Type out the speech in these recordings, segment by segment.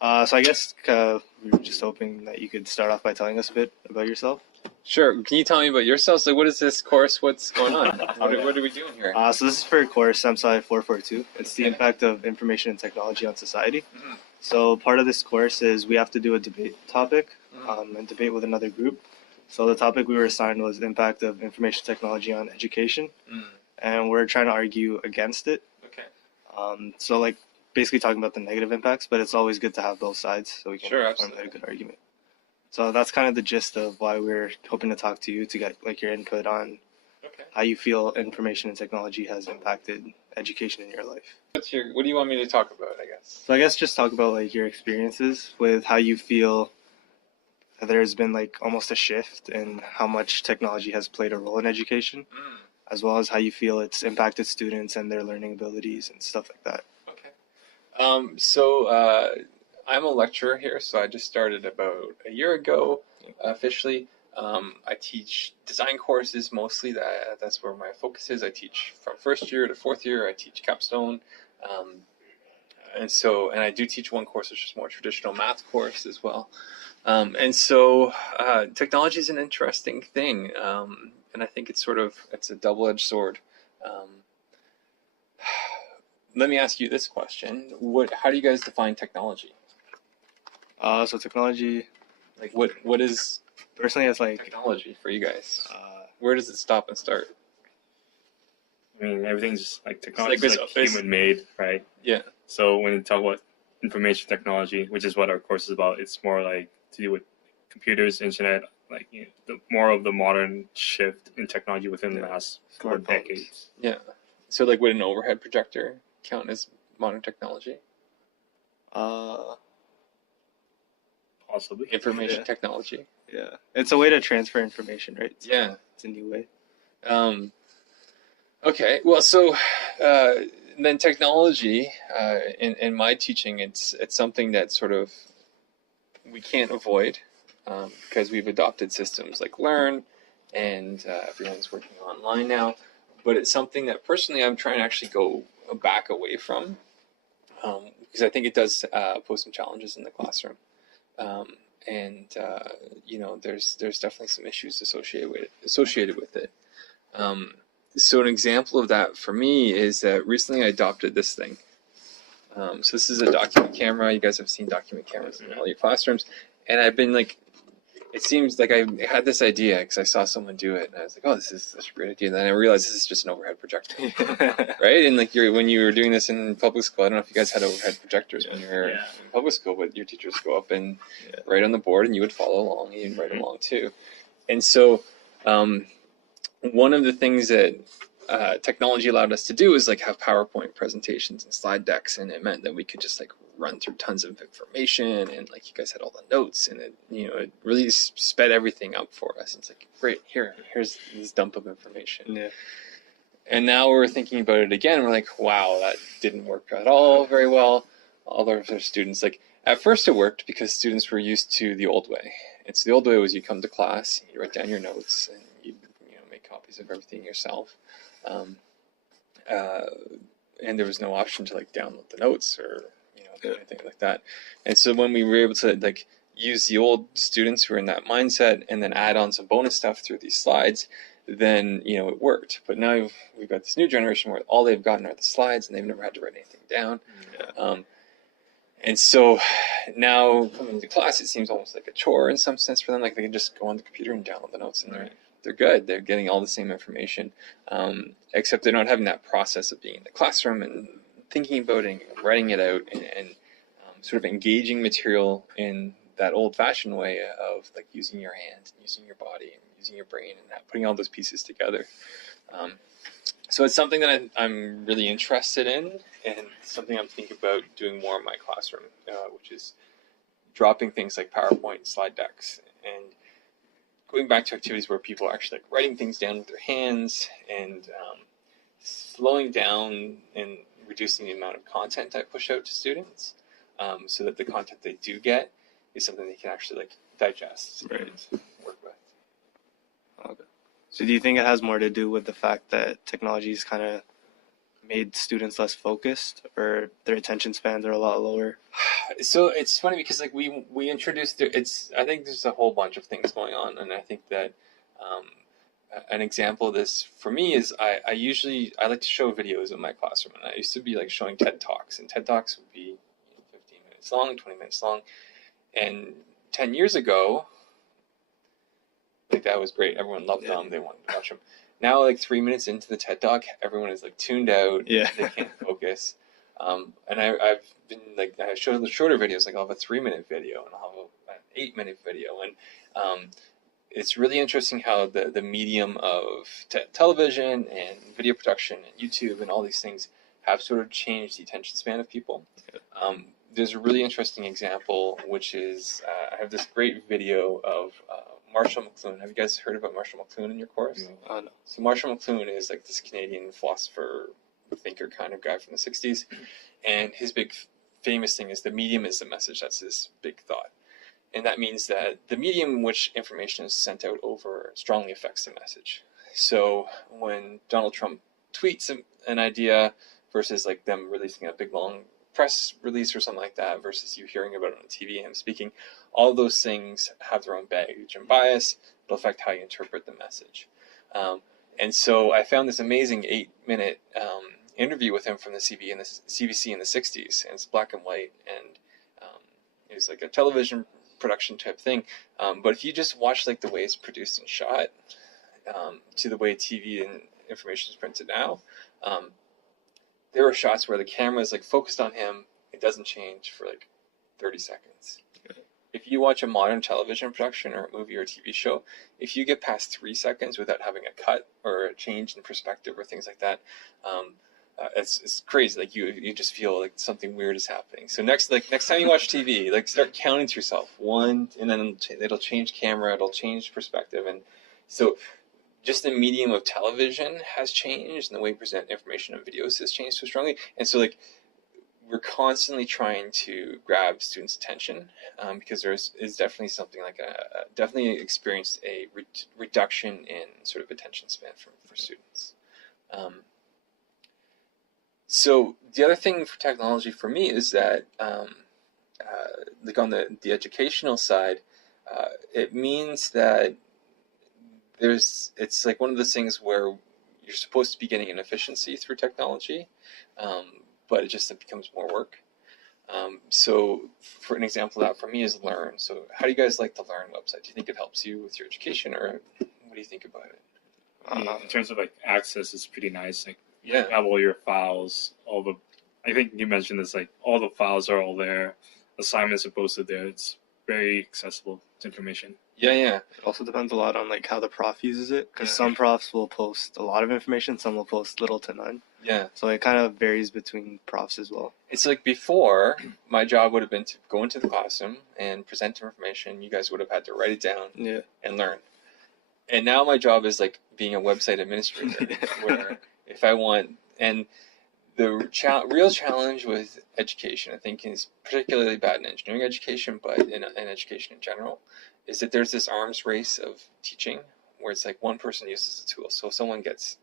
So I guess we were just hoping that you could start off by telling us a bit about yourself. Sure. Can you tell me about yourself? So, what is this course? What's going on? Oh yeah. What are we doing here? So this is for course MSCI 442. It's the Okay. impact of information and technology on society. hmm So part of this course is we have to do a debate topic hmm and debate with another group. So the topic we were assigned was the impact of information technology on education, Mm. and we're trying to argue against it. Okay. So like basically talking about the negative impacts, but it's always good to have both sides so we can Sure. formulate a Absolutely. good argument. So that's kind of the gist of why we're hoping to talk to you to get like your input on Okay. how you feel information and technology has impacted education in your life. What do you want me to talk about? I guess. So I guess just talk about like your experiences with how you feel there's been like almost a shift in how much technology has played a role in education, Mm. as well as how you feel it's impacted students and their learning abilities and stuff like that. Okay. So I'm a lecturer here, so I just started about a year ago officially. I teach design courses mostly. That's where my focus is. I teach from first year to fourth year. I teach capstone, um, and I do teach one course, which is more traditional math course as well. Technology is an interesting thing, and I think it's a double-edged sword. Um, Let me ask you this question: How do you guys define technology? So technology, Like, what is personally, it's like technology for you guys? uh, Where does it stop and start? I mean, everything's like It's technology is like it's- human made, right? Yeah. So when you talk about information technology, which is what our course is about, it's more like to do with computers, internet, like the more of the modern shift in technology within the last couple of smartphones. decades. Yeah. So, like, would an overhead projector count as modern technology? Uh, Possibly. Information Yeah. technology? yeah, it's a way to transfer information, right? So Yeah. it's a new way. Um, okay. Well, uh, then technology, in my teaching, it's something that sort of we can't avoid because we've adopted systems like Learn, and everyone's working online now. But it's something that personally I'm trying to actually go back away from because I think it does pose some challenges in the classroom. Um, there's definitely some issues associated with it. Um, so an example of that for me is that recently I adopted this thing. So this is a document camera. You guys have seen document cameras in all your classrooms, and I've been like, it seems like I had this idea because I saw someone do it, and I was like, oh, this is such a great idea. And then I realized this is just an overhead projector, right? And like when you were doing this in public school, I don't know if you guys had overhead projectors when you were in public school, but your teachers go up and write on the board, and you would follow along, and you'd write along too. And so, one of the things that technology allowed us to do is like have PowerPoint presentations and slide decks, and it meant that we could just like run through tons of information, and like you guys had all the notes, and it really sped everything up for us. It's like, great, here's this dump of information. Yeah. And now we're thinking about it again. We're like, wow, that didn't work at all very well. All of our students, like at first it worked because students were used to the old way. It's the old way was you come to class, you write down your notes, and you make copies of everything yourself. Um, and there was no option to like download the notes or anything like that. And so when we were able to like use the old students who were in that mindset and then add on some bonus stuff through these slides, then it worked. But now we've got this new generation where all they've gotten are the slides and they've never had to write anything down. Yeah. And so now coming to class, it seems almost like a chore in some sense for them. Like they can just go on the computer and download the notes, and they're good. They're getting all the same information, except they're not having that process of being in the classroom and thinking about it and writing it out and sort of engaging material in that old-fashioned way of like using your hands, and using your body, and using your brain, and putting all those pieces together. So it's something that I'm really interested in, and something I'm thinking about doing more in my classroom, which is dropping things like PowerPoint, slide decks, and going back to activities where people are actually like writing things down with their hands and slowing down and reducing the amount of content I push out to students, so that the content they do get is something they can actually like digest and work with. Okay. So do you think it has more to do with the fact that technology is kind of made students less focused, or their attention spans are a lot lower? So it's funny because like we introduced it's I think there's a whole bunch of things going on, and I think that um, an example of this for me is I like to show videos in my classroom, and I used to be like showing TED Talks, and TED Talks would be 15 minutes long, 20 minutes long, and 10 years ago, like that was great. Everyone loved them. They wanted to watch them. Now, like 3 minutes into the TED Talk, everyone is like tuned out. Yeah. They can't focus. And I've been like, I showed the shorter videos, like I'll have a 3 minute video and I'll have an 8 minute video. And it's really interesting how the medium of television and video production and YouTube and all these things have sort of changed the attention span of people. There's a really interesting example, which is I have this great video of Marshall McLuhan. Have you guys heard about Marshall McLuhan in your course? No. So Marshall McLuhan is like this Canadian philosopher, thinker kind of guy from the 60s. And his big famous thing is the medium is the message. That's his big thought. And that means that the medium in which information is sent out over strongly affects the message. So when Donald Trump tweets an idea versus like them releasing a big long press release or something like that versus you hearing about it on TV and him speaking, all those things have their own baggage and bias. It'll affect how you interpret the message. And so I found this amazing 8 minute interview with him from the CBC in the 60s, and it's black and white, and it was like a television production type thing. But if you just watch like the way it's produced and shot to the way TV and information is printed now, there are shots where the camera is like focused on him. It doesn't change for like 30 seconds. If you watch a modern television production or a movie or a TV show, if you get past 3 seconds without having a cut or a change in perspective or things like that, it's crazy. Like you just feel like something weird is happening. So next time you watch TV, like start counting to yourself 1, and then it'll change camera, it'll change perspective, and so just the medium of television has changed, and the way we present information on videos has changed so strongly. And so like we're constantly trying to grab students' attention because is definitely something like definitely experienced a reduction in sort of attention span for students. So the other thing for technology for me is that like on the educational side, it means that it's like one of those things where you're supposed to be getting an efficiency through technology, but it becomes more work. So for an example of that for me is Learn. So how do you guys like the Learn website? Do you think it helps you with your education, or what do you think about it? In terms of like access, it's pretty nice. Like Yeah. you have all your files, I think you mentioned this, like all the files are all there. Assignments are posted there. It's very accessible to information. Yeah. It also depends a lot on like how the prof uses it, because Yeah. some profs will post a lot of information, some will post little to none. Yeah. So it kind of varies between profs as well. It's like before, my job would have been to go into the classroom and present information. You guys would have had to write it down and learn. And now my job is like being a website administrator, where if I want, and the real challenge with education, I think, is particularly bad in engineering education, but in education in general, is that there's this arms race of teaching where it's like one person uses a tool. So someone gets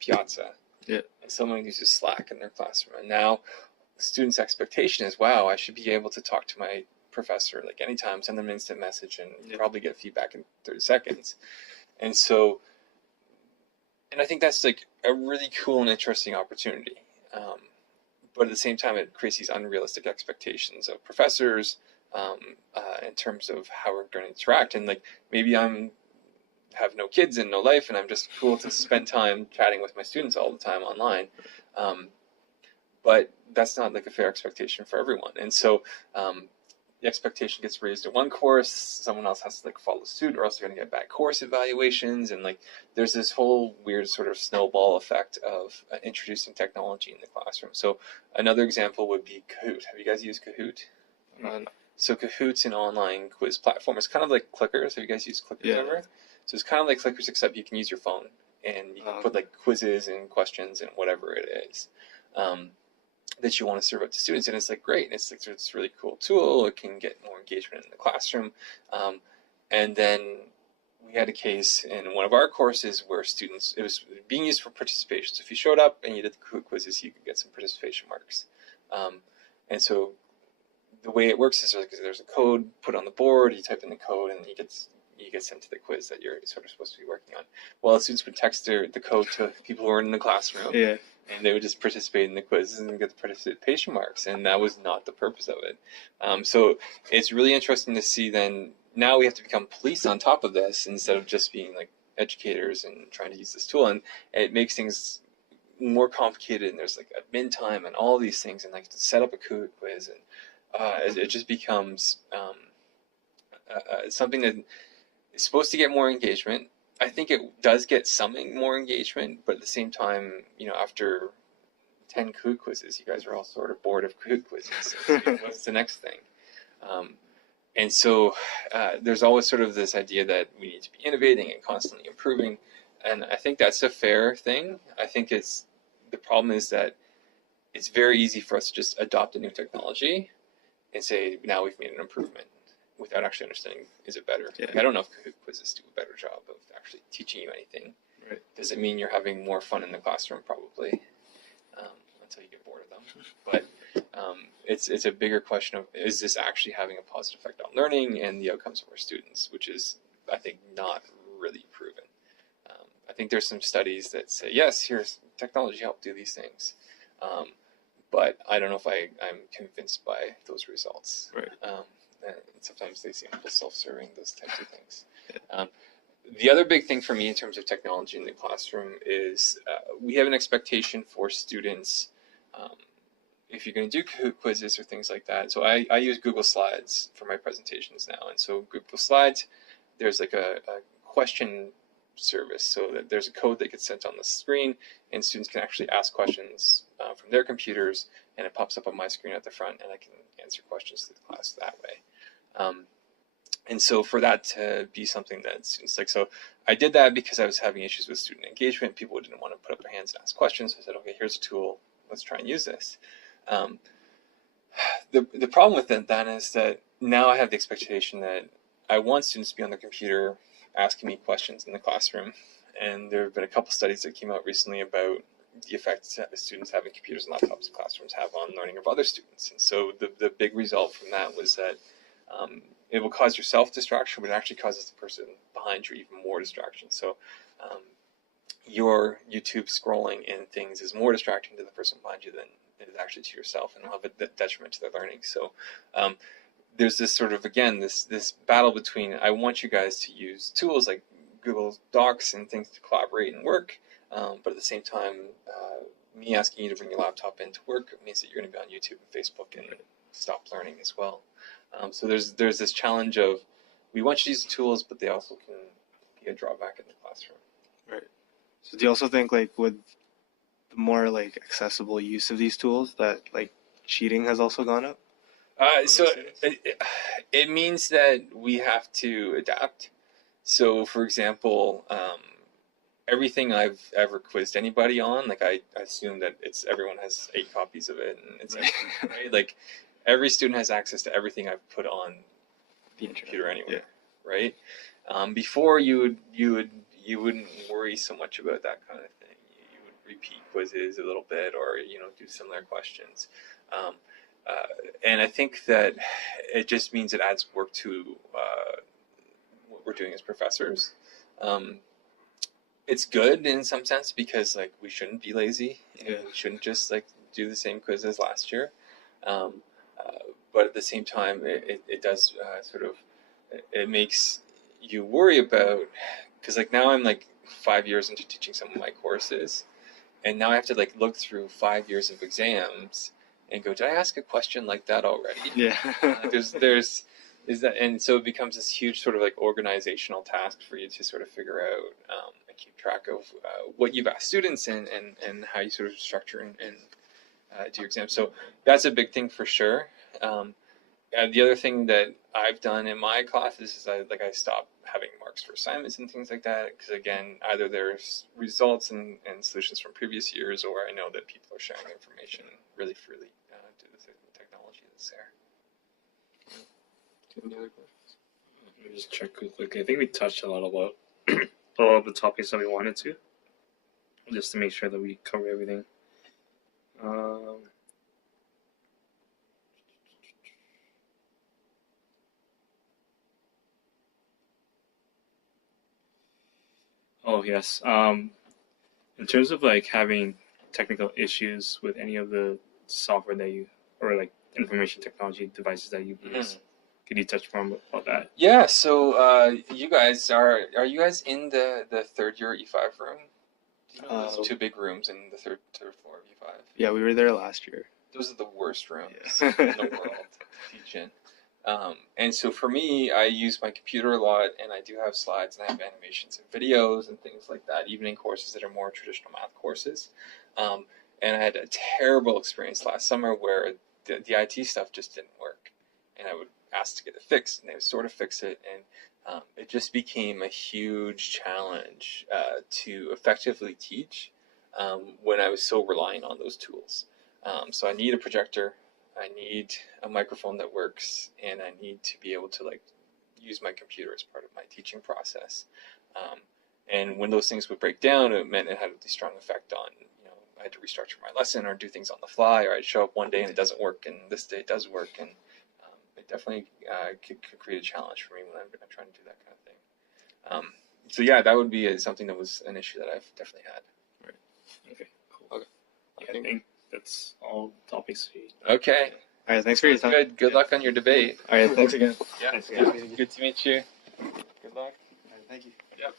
Piazza, and someone uses Slack in their classroom. And now the student's expectation is, wow, I should be able to talk to my professor like anytime, send them an instant message, and probably get feedback in 30 seconds. And so, and I think that's like a really cool and interesting opportunity. But at the same time, it creates these unrealistic expectations of professors in terms of how we're going to interact. And like maybe have no kids and no life, and I'm just cool to spend time chatting with my students all the time online. But that's not like a fair expectation for everyone. And so the expectation gets raised in one course, someone else has to like follow suit, or else you're going to get bad course evaluations. And like there's this whole weird sort of snowball effect of introducing technology in the classroom. So another example would be Kahoot. Have you guys used Kahoot? No. So Kahoot's an online quiz platform. It's kind of like Clickers. Have you guys used Clickers ever? So it's kind of like Clickers, except you can use your phone, and you can put like quizzes and questions and whatever it is that you want to serve up to students. And it's like great. It's like it's a really cool tool. It can get more engagement in the classroom. And then we had a case in one of our courses where students, it was being used for participation. So if you showed up and you did the quizzes, you could get some participation marks. And so the way it works is there's a code put on the board, you type in the code, and you get sent to the quiz that you're sort of supposed to be working on. Well, the students would text the code to people who were in the classroom, Yeah. and they would just participate in the quizzes and get the participation marks, and that was not the purpose of it. So it's really interesting to see then, now we have to become police on top of this instead of just being like educators and trying to use this tool, and it makes things more complicated, and there's like admin time and all these things, and like to set up a quiz, and it just becomes something that is supposed to get more engagement. I think it does get some more engagement, but at the same time, after 10 quizzes, you guys are all sort of bored of quizzes. So what's the next thing? And so there's always sort of this idea that we need to be innovating and constantly improving. And I think that's a fair thing. I think the problem is that it's very easy for us to just adopt a new technology and say, now we've made an improvement, without actually understanding, is it better? Yeah. Like, I don't know if quizzes do a better job of actually teaching you anything. Right. Does it mean you're having more fun in the classroom? Probably, until you get bored of them. But it's a bigger question of, is this actually having a positive effect on learning and the outcomes of our students, which is, I think, not really proven. I think there's some studies that say, yes, here's technology help do these things. But I don't know if I'm convinced by those results. Right. And sometimes they seem a little self-serving, those types of things. Yeah. The other big thing for me in terms of technology in the classroom is we have an expectation for students, if you're going to do quizzes or things like that. So I use Google Slides for my presentations now. And so Google Slides, there's like a question service, so that there's a code that gets sent on the screen, and students can actually ask questions from their computers, and it pops up on my screen at the front, and I can answer questions to the class that way. And so for that to be something that students like, so I did that because I was having issues with student engagement. People didn't want to put up their hands and ask questions. So I said, okay, here's a tool. Let's try and use this. The problem with that is that now I have the expectation that I want students to be on their computer asking me questions in the classroom. And there have been a couple studies that came out recently about the effects that students having computers and laptops in classrooms have on learning of other students. And so the big result from that was that it will cause yourself distraction, but it actually causes the person behind you even more distraction. So your YouTube scrolling and things is more distracting to the person behind you than it is actually to yourself, and will have a detriment to their learning. So there's this sort of, again, this battle between, I want you guys to use tools like Google Docs and things to collaborate and work, but at the same time, me asking you to bring your laptop into work means that you're going to be on YouTube and Facebook and stop learning as well. So there's this challenge of, we want you to use the tools, but they also can be a drawback in the classroom. Right. So do you also think, like, with the more like accessible use of these tools, that like cheating has also gone up? So it means that we have to adapt. So for example, everything I've ever quizzed anybody on, like I assume that everyone has 8 copies of it, and it's right? Like every student has access to everything I've put on the computer anywhere, right? Before you wouldn't worry so much about that kind of thing. You would repeat quizzes a little bit, or do similar questions. And I think that it just means it adds work to what we're doing as professors. It's good in some sense because like we shouldn't be lazy. We shouldn't just like do the same quiz as last year. But at the same time, it does sort of, it makes you worry about, because like now I'm like 5 years into teaching some of my courses, and now I have to like look through 5 years of exams and go, did I ask a question like that already? Yeah. And so it becomes this huge sort of like organizational task for you to sort of figure out and keep track of what you've asked students and how you sort of structure and do your exams. So that's a big thing for sure. The other thing that I've done in my classes is I stopped having marks for assignments and things like that, because again, either there's results and solutions from previous years, or I know that people are sharing information really freely due to the technology that's there. Any other questions? Let me just check quickly. I think we touched a lot about a lot of the topics that we wanted to, just to make sure that we cover everything. Oh yes. In terms of like having technical issues with any of the software that you or like information technology devices that you use, could you touch more about that? Yeah. So you guys are you guys in the third year E5 room? Do you know those two big rooms in the third floor of E5? Yeah, we were there last year. Those are the worst rooms Yeah. in the world to teach in. And so for me, I use my computer a lot, and I do have slides, and I have animations and videos and things like that, even in courses that are more traditional math courses. And I had a terrible experience last summer where the IT stuff just didn't work, and I would ask to get it fixed, and they would sort of fix it, and it just became a huge challenge to effectively teach when I was so reliant on those tools. So I need a projector. I need a microphone that works, and I need to be able to like use my computer as part of my teaching process. And when those things would break down, it meant it had a really strong effect on, I had to restructure my lesson or do things on the fly, or I'd show up one day and it doesn't work, and this day it does work, and it definitely could create a challenge for me when I'm trying to do that kind of thing. So yeah, that would be something that was an issue that I've definitely had. Right. Okay. Cool. Okay. Yeah, I think that's all topics. Okay. All right, thanks for your time. Good luck on your debate. All right, thanks again. Yeah. Thanks Good to meet you. Good luck. All right, thank you. Yep.